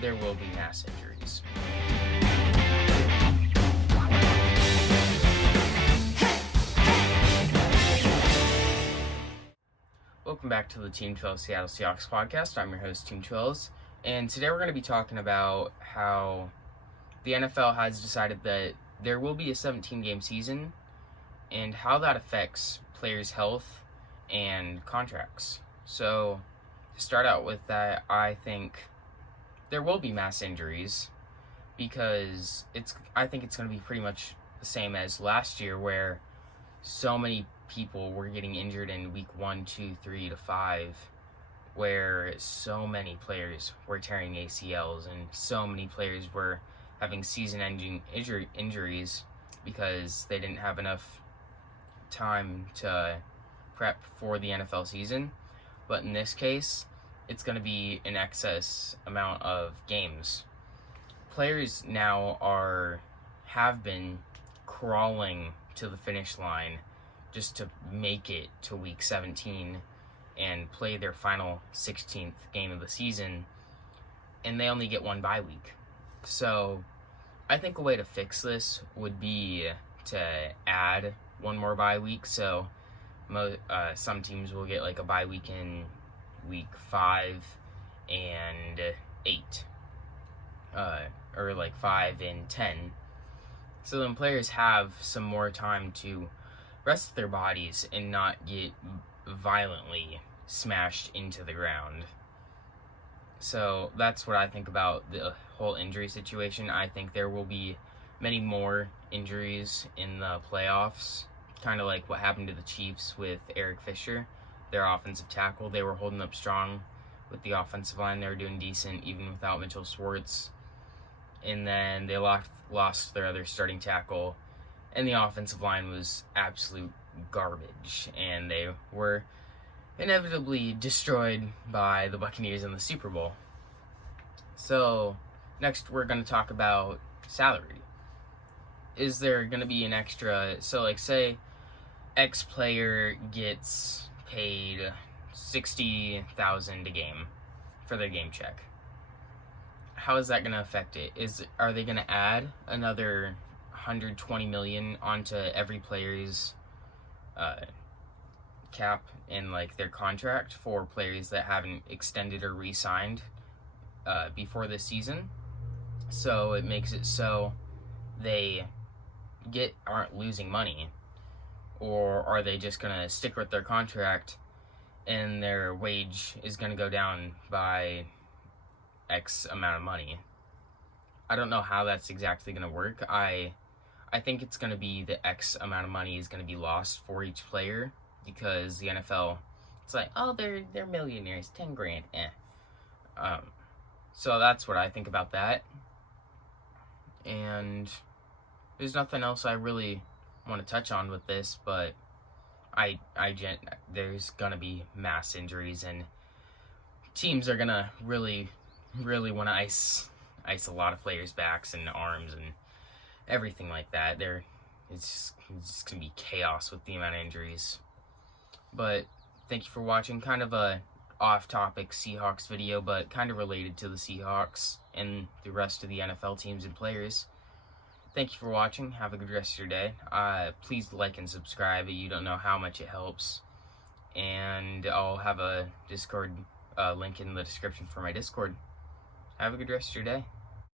there will be mass injuries. Welcome back to the Team 12 Seattle Seahawks podcast. I'm your host, Team 12, and today we're going to be talking about how the NFL has decided that there will be a 17-game season and how that affects players' health and contracts. So, to start out with that, I think there will be mass injuries because I think it's going to be pretty much the same as last year, where so many people were getting injured in week 1, 2, 3 to 5, where so many players were tearing ACLs and so many players were having season-ending injuries because they didn't have enough time to prep for the NFL season. But in this case, it's going to be an excess amount of games. Players now have been crawling to the finish line just to make it to week 17 and play their final 16th game of the season, and they only get one bye week. So I think a way to fix this would be to add one more bye week. So some teams will get like a bye week in week 5 and 8, or like 5 and 10. So then players have some more time to rest their bodies and not get violently smashed into the ground. So that's what I think about the whole injury situation. I think there will be many more injuries in the playoffs, kind of like what happened to the Chiefs with Eric Fisher, their offensive tackle. They were holding up strong with the offensive line. They were doing decent even without Mitchell Schwartz. And then they lost their other starting tackle, and the offensive line was absolute garbage, and they were inevitably destroyed by the Buccaneers in the Super Bowl. So next we're going to talk about salary. Is there going to be an extra, so like say X player gets paid $60,000 a game for their game check. How is that going to affect it? Are they going to add another $120 million onto every player's cap in like their contract for players that haven't extended or re-signed before this season? So it makes it so they aren't losing money, or are they just going to stick with their contract and their wage is going to go down by X amount of money? I don't know how that's exactly going to work. I think it's going to be the X amount of money is going to be lost for each player, because the NFL, it's like, oh, they're millionaires, 10 grand, so that's what I think about that. And there's nothing else I really want to touch on with this, but there's going to be mass injuries, and teams are going to really want to ice a lot of players' backs and arms and everything like that. It's just going to be chaos with the amount of injuries. But thank you for watching. Kind of a off-topic Seahawks video, but kind of related to the Seahawks and the rest of the NFL teams and players. Thank you for watching. Have a good rest of your day. Please like and subscribe. You don't know how much it helps. And I'll have a Discord link in the description for my Discord. Have a good rest of your day.